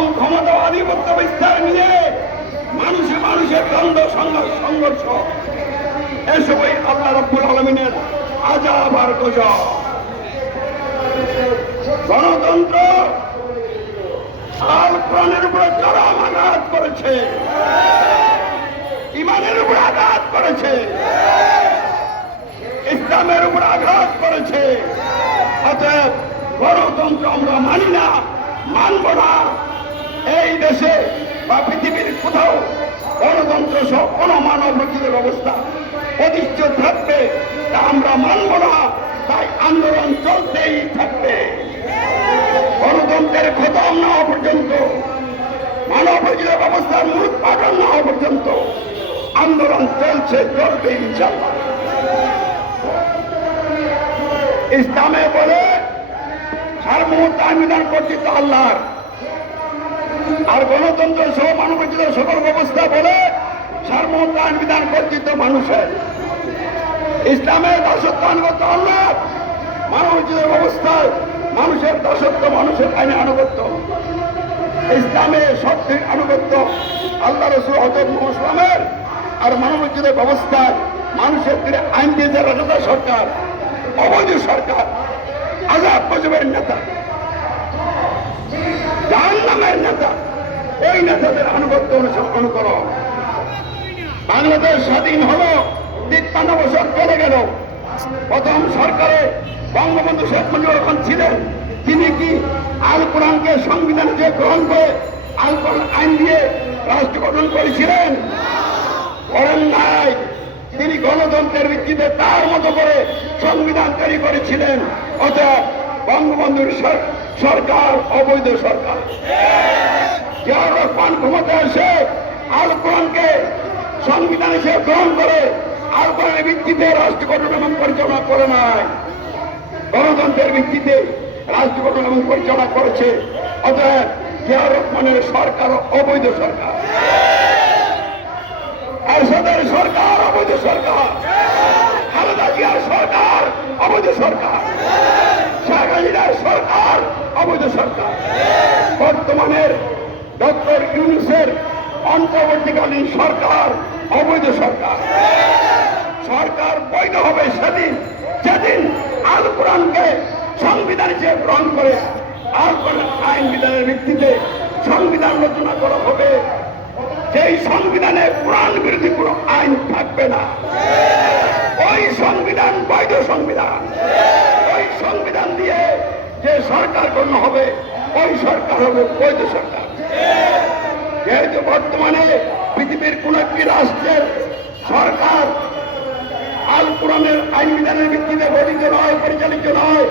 এবং ক্ষমতা আধিপত্য বিস্তার নিয়ে মানুষের দ্বন্দ্ব সংঘর্ষ, এসবই আল্লাহ রাব্বুল আলামিনের আযাব আর গজব। গণতন্ত্র আল কোরআনের উপরে চরম আঘাত করেছে, ইমানের উপর আঘাত করেছে, ইসলামের উপর আঘাত করেছে। অতএব গণতন্ত্র আমরা মানি না, মানব না। এই দেশে বা পৃথিবীর কোথাও গণতন্ত্র সহ কোন মানব রচিত ব্যবস্থা প্রতিষ্ঠিত থাকবে তা আমরা মানব না। তাই আন্দোলন চলতেই থাকবে। গণতন্ত্রের খতম না হওয়া পর্যন্ত, মানব রচিত ব্যবস্থার মূলোৎপাটন না হওয়া পর্যন্ত আন্দোলন চলবে ইনশাআল্লাহ। ইসলামে বলে সার্বভৌমত্ব আইন বিধান কর্তৃত্ব আল্লাহর, আর গণতন্ত্র সহ মানবরচিত সকল ব্যবস্থা বলে সার্বভৌমত্ব আইন বিধান কর্তৃত্ব মানুষের। ইসলামের দাসত্ব আনুগত্য আল্লাহ, মানবরচিত ব্যবস্থায় মানুষের দাসত্ব, মানুষের আইনে আনুগত্য। ইসলামে সত্যিক আনুগত্য আল্লাহ রাসূল হযরত মুহাম্মদ ইসলামের, আর মানবরচিত ব্যবস্থায় মানুষের তীরে আইন দিয়েছে রাজা সরকার, অবৈধ সরকার, আযাব গজবের নেতা, জাহান্নামের নেতা। এই নেতাদের আনুগত্য অনুকরণ। বাংলাদেশ স্বাধীন হলো ৫৩ বছর চলে গেল। প্রথম সরকারে বঙ্গবন্ধু শেখ মুজিবুর রহমান ছিলেন। তিনি কি আল কোরআনকে সংবিধানে যে গ্রহণ করে আল কোরআন আইন দিয়ে রাষ্ট্র গঠন করেছিলেন? করেন নাই। তিনি গণতন্ত্রের ভিত্তিতে তার মতো করে সংবিধান তৈরি করেছিলেন। অতএব বঙ্গবন্ধুর সরকার অবৈধ সরকার। জিয়াউর রহমান ক্ষমতায় এসে আল কোরআনকে সংবিধান হিসেবে গ্রহণ করে আল কোরআনের ভিত্তিতে রাষ্ট্র গঠন এবং পরিচালনা করে নাই, গণতন্ত্রের ভিত্তিতে রাষ্ট্র গঠন এবং পরিচালনা করেছে। অতএব জিয়াউর রহমানের সরকার অবৈধ সরকার, এরশাদের সরকার অবৈধ সরকার, খালেদা জিয়ার সরকার অবৈধ সরকার, শেখ হাসিনার সরকার অবৈধ সরকার। বর্তমানের ডক্টর ইউনূসের অন্তর্বর্তীকালীন সরকার অবৈধ সরকার। সরকার বৈধ হবে সেদিন যেদিন আল কোরআনকে সংবিধান হিসেবে গ্রহণ করে আল কোরআন আইন বিধানের ভিত্তিতে সংবিধান রচনা করা হবে। যেই সংবিধানে কোরআন বিরোধী কোনো আইন থাকবে না, ওই সংবিধান বৈধ সংবিধান। ওই সংবিধান দিয়ে যে সরকার গঠন হবে ওই সরকার হবে বৈধ সরকার। যেহেতু বর্তমানে পৃথিবীর কোন একটি রাষ্ট্রের সরকার আল কোরআনের আইন বিধানের ভিত্তিতে গঠিত নয়, পরিচালিত নয়,